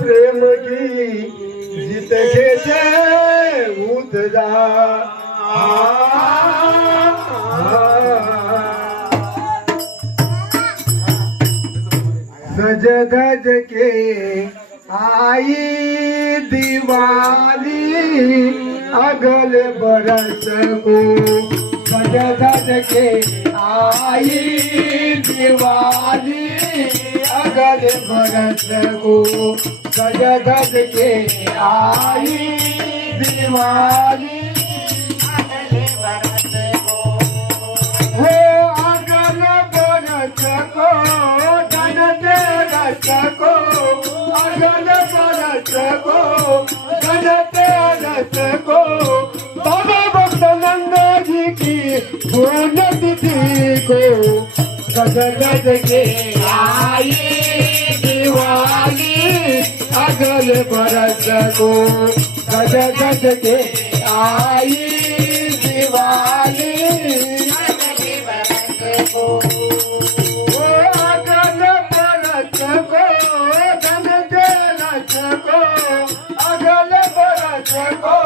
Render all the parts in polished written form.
प्रेम की जीत घेते उत जा सज धज के आई दिवाली अगल बरस को सज धज के आई दिवाली अगल बरस को सज धज के आई दिवाली अगल बरस को हो अगल बरस को धन तेरस को अगल बरस को धन तेरस को बाबा भक्तानंद जी की पुण्यतिथि को सज धज के आई दिवाली अगल बरस को सज धज के आई दिवाली अगल बरस को अगल बरस को धन तेरस को अगल बरस को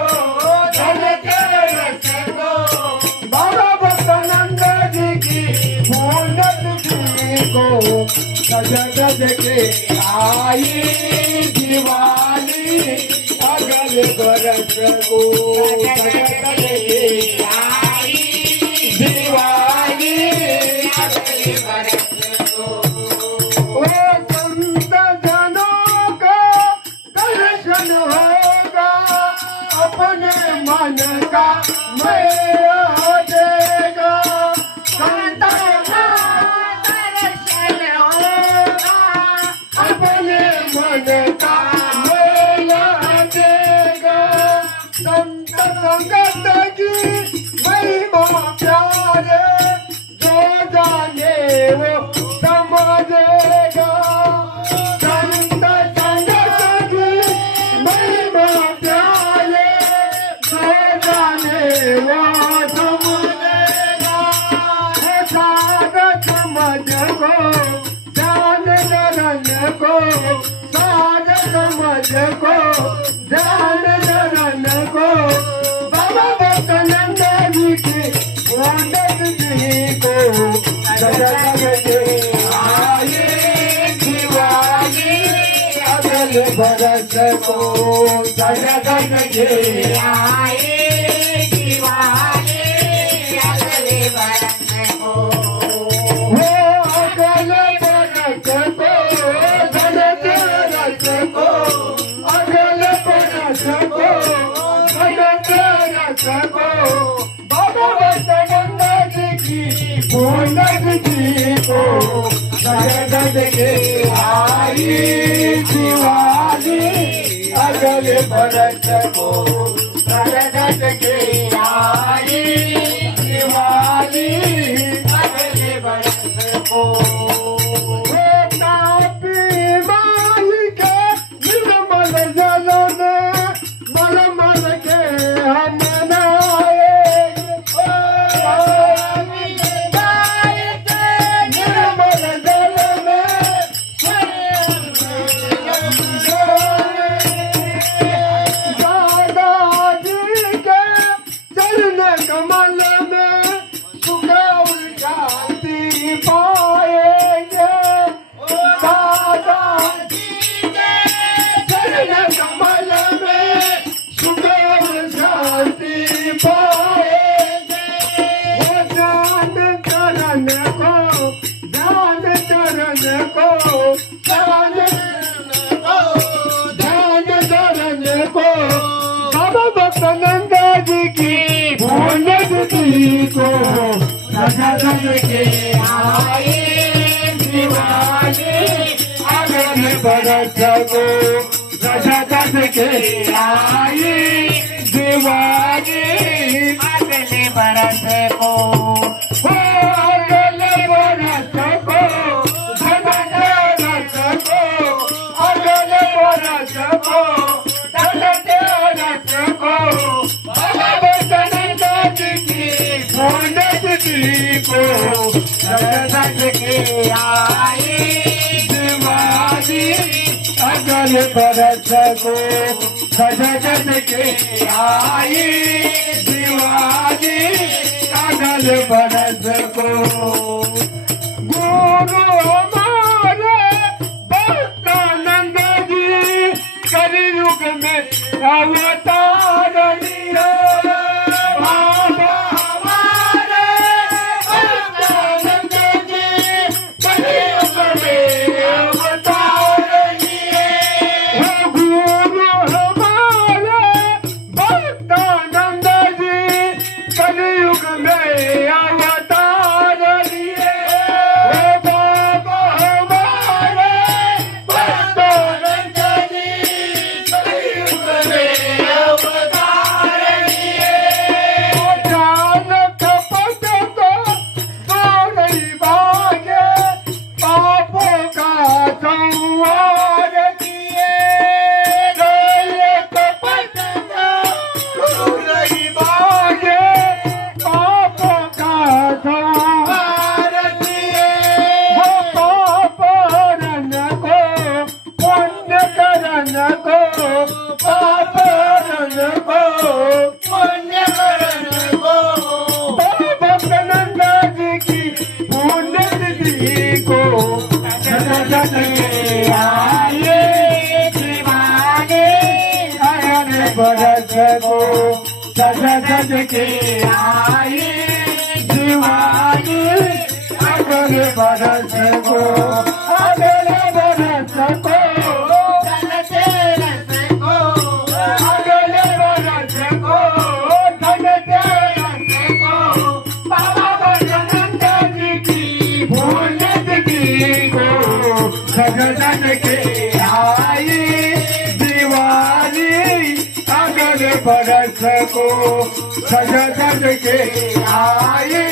धन तेरस को बाबा भक्तानंद जी की पुण्यतिथि को सज धज के आई दिवाली अगल बरस को सज धज के आई दिवाली अगल बरस को ओ संत जनों का दर्शन होगा अपने मन का मेरा देगा संतों का दर्शन होगा अपने मन का मेला देगा संत संगत की महिमा प्यारे जो जाने वो समझेगा संत संगत की महिमा प्यारे जो जाने वो समझेगा साध समझ को ध्यान धरन को साध समझ को ध्यान धरन को बाबा भक्तानंद जी की पुण्यतिथि को सज धज के आई दिवाली अगल बरस को सज धज के आई दिवाली अगल बरस को हो अगल बरस को धन तेरस को अगल बरस को धन तेरस को बाबा भक्तानंद जी की पुण्यतिथि को सज धज के आई दिवाली अगल बरस को सज धज के आई दिवाली अगल बरस को तापी माही के निर्मल जल में मल मल के हम नहाएंगे निर्मल जल में दादाजी के चरण कमल में सुख और शांति पाएंगे दादाजी के चरण कमल में सुख और शांति पाएंगे ध्यान चरण को ध्यान चरण को ध्यान चरण को बाबा भक्तानंद जी की पुण्यतिथि को सज धज के आई दिवाली अगल बरस को सज धज के आई दिवाली अगल बरस को हो अगल बरस को धन तेरस को अगल बरस को धन तेरस को बाबा भक्तानंद जी की पुण्यतिथि को सज धज के आई दिवाली अगल बरस को सजन के आई दीवानी कागल बरस को गुरु हमारे भक्तानंद जी कलयुग में अवतार लिया बाबा हमारे भक्तानंद जी कलयुग में अवतार लिए गुरु हमारे भक्तानंद जी कलयुग में अवतार लिए बाबा हमारे भक्तानंद जी कलयुग में अवतार लिए जान कपट को तोड़ई भागे पापों का संहार किए जान कपट को तोड़ई भागे पापों का संहार किए हो पाप हरण को पुण्य करण को पाप हरण को पुण्य करण को भक्तानंद जी की पुण्य तिथि को जन जन के आए दीवाने अयन बरस को जन जन के आए दीवाने अगल बरस को अगल बरस को अगल बरस को धन तेरस को बाबा भक्तानंद जी की पुण्य तिथि को सजन के आई दीवानी अगल बरस को सजन के आई